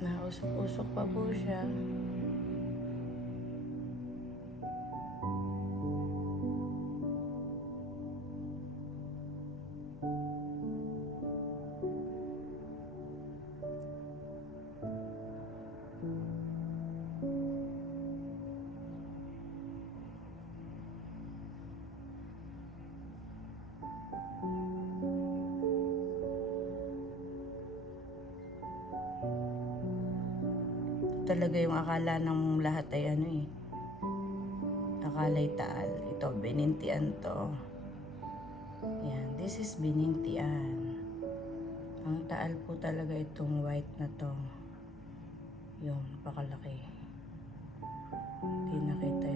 Nausok-usok pa po siya. Talaga yung akala ng lahat ay ano eh. Akala'y taal. Ito, binintian to. Yan, this is binintian. Ang taal po talaga itong white na to. Yun, pakalaki. Hindi nakita